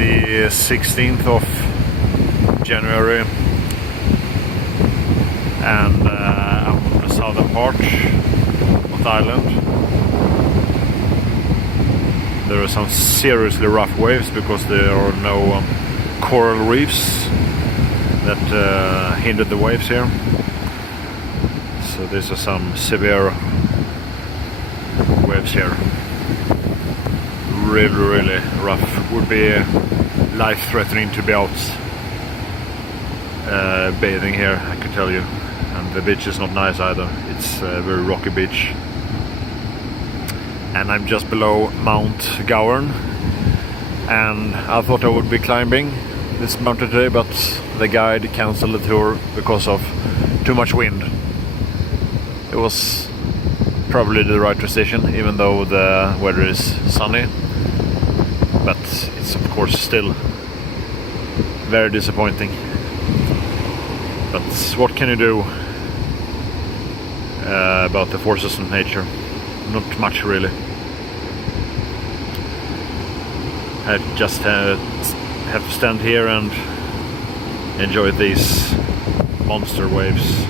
the 16th of January, and I'm on the southern part of the island. There are some seriously rough waves because there are no coral reefs that hinder the waves here. So these are some severe waves here. Really rough. Would be life-threatening to be out bathing here, I can tell you. And the beach is not nice either. It's a very rocky beach. And I'm just below Mount Gower, and I thought I would be climbing this mountain today, but the guide cancelled the tour because of too much wind. It was probably the right decision, even though the weather is sunny, but it's of course still very disappointing. But what can you do about the forces of nature? Not much really. I just have to stand here and enjoy these monster waves.